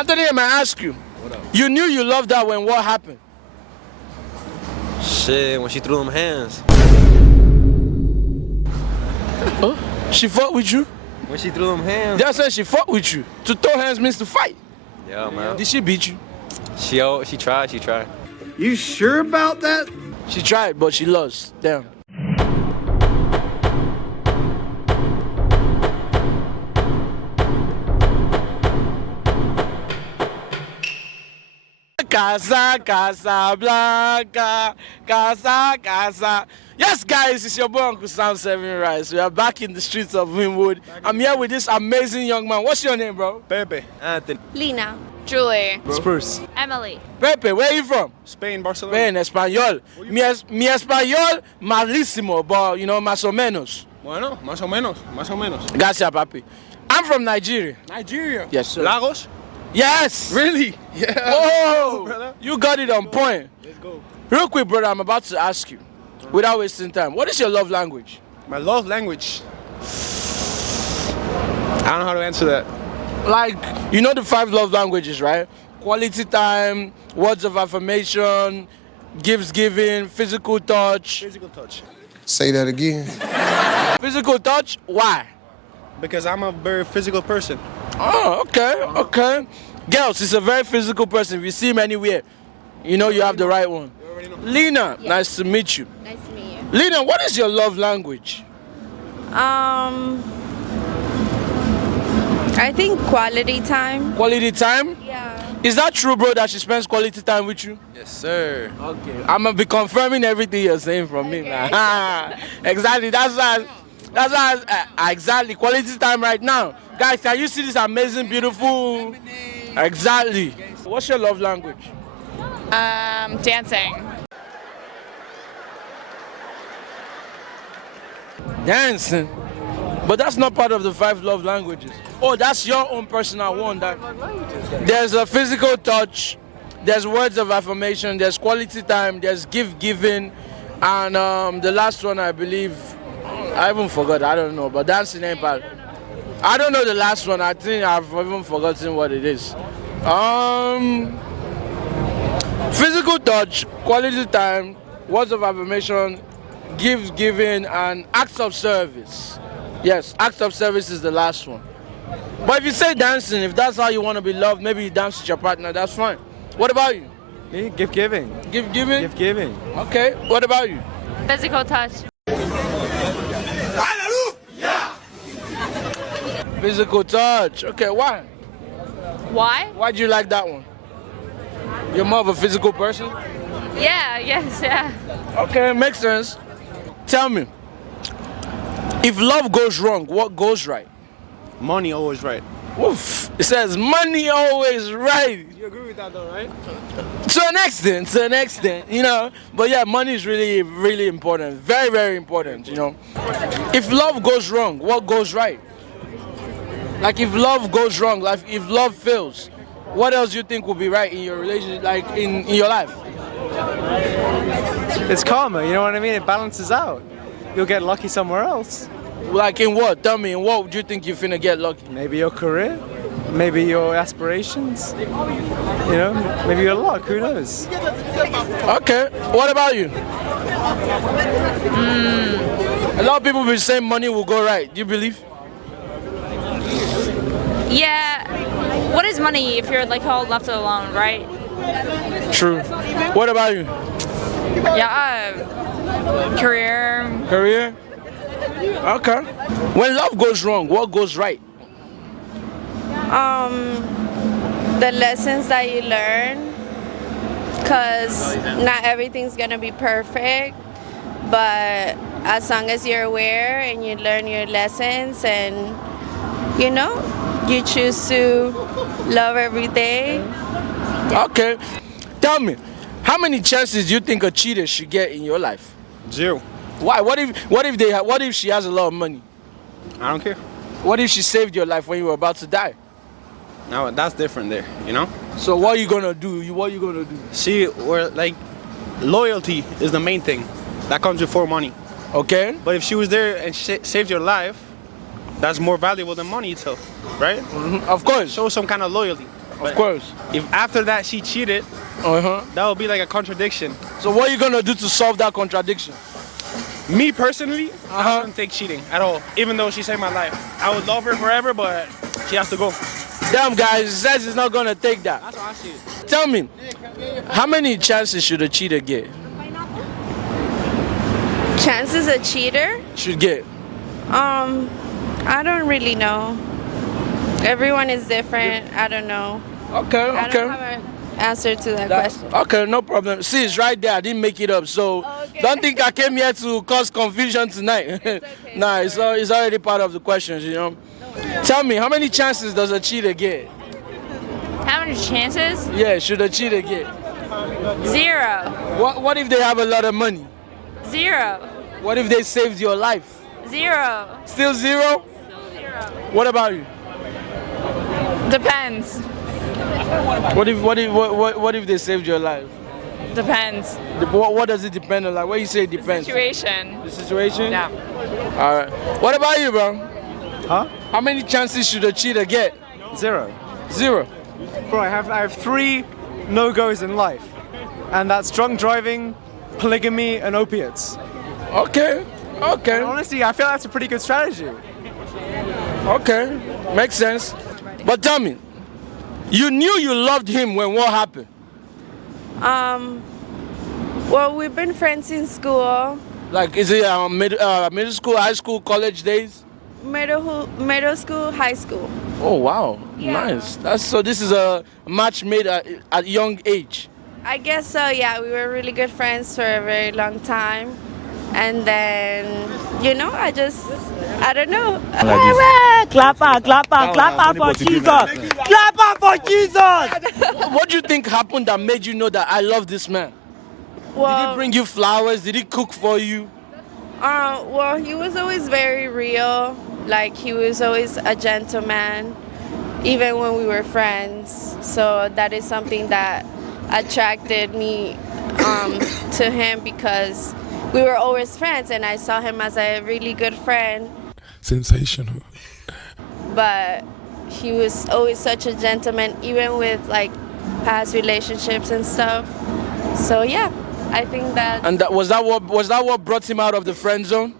Anthony, may I ask you? What up? You knew you loved her when what happened? Shit, when she threw them hands. Huh? She fought with you? When she threw them hands. That's why she fought with you. To throw hands means to fight. Yeah, man. Did she beat you? She tried. You sure about that? She tried, but she lost. Damn. Casa Blanca, Casa. Yes, guys, it's your boy Uncle Sam 7 Rice. We are back in the streets of Winwood. I'm here with this amazing young man. What's your name, bro? Pepe. Anthony. Lina. Julie. Spurs. Emily. Pepe, where are you from? Spain, Barcelona. Spain, español. Mi español malísimo, but you know, más o menos. Bueno, más o menos. Gracias, papi. I'm from Nigeria. Nigeria. Yes, sir. Lagos? Yes. Really? Yeah. Whoa, brother. you got it on point. Let's go. Real quick, brother, I'm about to ask you, without wasting time, what is your love language? My love language. I don't know how to answer that. Like, you know the 5 love languages, right? Quality time, words of affirmation, gifts giving, physical touch. Physical touch. Say that again. Physical touch, why? Because I'm a very physical person. Oh, okay. Girls, he's a very physical person. If you see him anywhere, you know you have the right one. You already know. Lina, nice to meet you. Nice to meet you. Lina, what is your love language? I think quality time. Quality time? Yeah. Is that true, bro, that she spends quality time with you? Yes, sir. Okay. I'm gonna be confirming everything you're saying from me, man. Exactly. That's why. Exactly. Quality time right now, guys. Can you see this amazing, beautiful? Exactly. What's your love language? Dancing. Dancing. But that's not part of the 5 love languages. Oh, that's your own personal one. There's a physical touch, there's words of affirmation, there's quality time, there's gift giving, and the last one I believe, I even forgot, I don't know, but dancing ain't part. I don't know the last one, I think I've even forgotten what it is. Physical touch, quality time, words of affirmation, gift giving, and acts of service. Yes, acts of service is the last one. But if you say dancing, if that's how you want to be loved, maybe you dance with your partner, that's fine. What about you? Me? Gift giving. Gift giving? Gift giving. Okay, what about you? Physical touch. Physical touch. Okay, why? Why? Why do you like that one? You're more of a physical person? Yeah. Okay, makes sense. Tell me, if love goes wrong, what goes right? Money always right. Oof, it says money always right. You agree with that though, right? To an extent, you know. But yeah, money is really, really important. Very, very important, you know. If love goes wrong, what goes right? Like if love goes wrong, like if love fails, what else do you think will be right in your relationship, like in your life? It's karma, you know what I mean? It balances out. You'll get lucky somewhere else. Like in what? Tell me, in what do you think you're finna get lucky? Maybe your career, maybe your aspirations, you know, maybe your luck, who knows? Okay, what about you? A lot of people will say money will go right. Do you believe? Yeah. What is money if you're like all left alone, right? True. What about you? Yeah. Career. Career? Okay. When love goes wrong, what goes right? The lessons that you learn, because not everything's gonna be perfect, but as long as you're aware and you learn your lessons and you know, you choose to love every day. Okay. Tell me, how many chances do you think a cheater should get in your life? 0. Why? What if she has a lot of money? I don't care. What if she saved your life when you were about to die? No, that's different there, you know? So what are you gonna do? What are you gonna do? See, loyalty is the main thing. That comes before money. Okay. But if she was there and saved your life, that's more valuable than money itself, right? Of course. Show some kind of loyalty. Of course. If after that she cheated, that would be like a contradiction. So what are you gonna do to solve that contradiction? Me personally, I wouldn't take cheating at all, even though she saved my life. I would love her forever, but she has to go. Damn, guys, he says he's not gonna take that. That's how I see it. Tell me, how many chances should a cheater get? Chances a cheater? Should get? I don't really know. Everyone is different. I don't know. Okay, I don't have an answer to that question. Okay, no problem. See, it's right there. I didn't make it up. So don't think I came here to cause confusion tonight. Okay. Nah, it's already part of the questions, you know. Tell me, how many chances does a cheater get? How many chances? Yeah, should a cheater get? 0. What if they have a lot of money? 0. What if they saved your life? 0. Still 0? What about you? Depends. What if they saved your life? Depends. What does it depend on? Like, what you say it depends? Situation. The situation? Yeah. All right. What about you, bro? Huh? How many chances should a cheater get? 0. 0. Bro, I have 3 no-goes in life, and that's drunk driving, polygamy, and opiates. Okay. Okay. And honestly, I feel that's a pretty good strategy. Okay. Makes sense. But tell me, you knew you loved him when what happened? Well, we've been friends in school. Like, is it middle school, high school, college days? Middle school, high school. Oh wow, Yeah. nice. So this is a match made at young age. I guess so, yeah. We were really good friends for a very long time. And then, I don't know. Clap for Jesus. Clap for Jesus. What do you think happened that made you know that I love this man? Did he Well, bring you flowers? Did he cook for you? well, he was always very real. Like, he was always a gentleman, even when we were friends. So that is something that attracted me to him, because we were always friends and I saw him as a really good friend. Sensational. But he was always such a gentleman, even with like past relationships and stuff. So yeah, I think that. And was that what brought him out of the friend zone?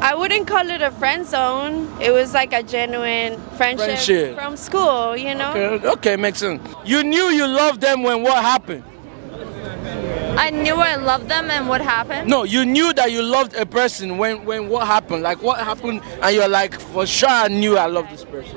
I wouldn't call it a friend zone. It was like a genuine friendship. From school, Okay, makes sense. You knew you loved them when what happened? I knew I loved them, and what happened? No, you knew that you loved a person when what happened? Like, what happened and you're like, for sure I knew I loved this person.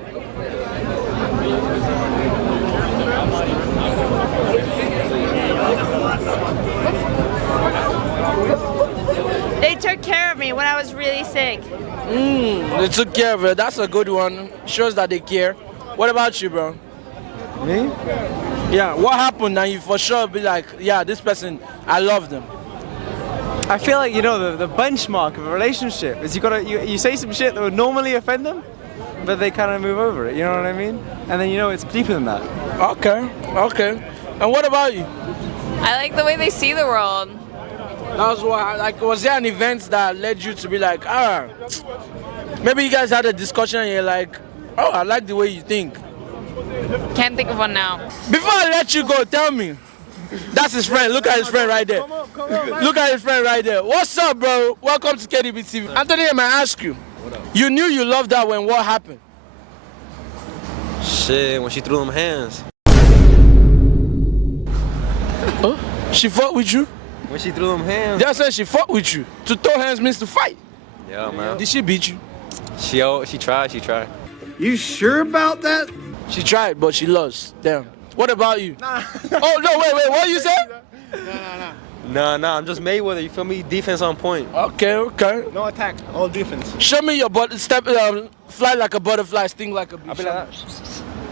They took care of me when I was really sick. They took care of it. That's a good one. Shows that they care. What about you, bro? Me? Yeah, what happened and you for sure be like, yeah, this person, I love them. I feel like, the benchmark of a relationship is you say some shit that would normally offend them, but they kind of move over it, you know what I mean? And then it's deeper than that. Okay. And what about you? I like the way they see the world. That was why, was there an event that led you to be like, maybe you guys had a discussion and you're like, oh, I like the way you think. Can't think of one now. Before I let you go, tell me. That's his friend. Look at his friend right there. Look at his friend right there. What's up, bro? Welcome to KDB TV. Anthony, I ask you. You knew you loved her when what happened? Shit, when she threw them hands. Huh? She fought with you? When she threw them hands. That's why she fought with you. To throw hands means to fight. Yeah, man. Did she beat you? She tried. You sure about that? She tried, but she lost. Damn. What about you? Oh, no, wait. What you say? Nah, I'm just Mayweather, you feel me? Defense on point. Okay. No attack, all defense. Show me your butt. Fly like a butterfly, sting like a bee. I'll be like that.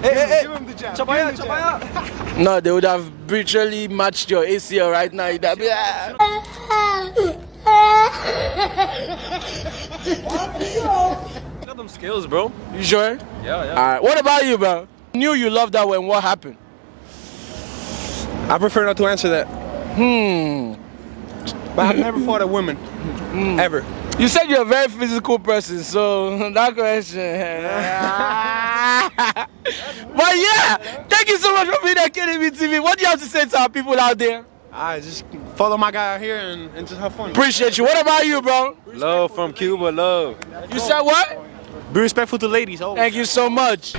Hey, give him the jab. Chapaya. No, they would have virtually matched your ACL right now. You'd be You got them skills, bro. You sure? Yeah. All right. What about you, bro? You knew you loved that when what happened? I prefer not to answer that. But I've never fought a woman. Ever. You said you're a very physical person, so that question. But yeah, thank you so much for being at KDB TV. What do you have to say to our people out there? I just follow my guy out here and just have fun. Appreciate you. What about you, bro? Love from Cuba, love. You said what? Be respectful to ladies. Always. Thank you so much.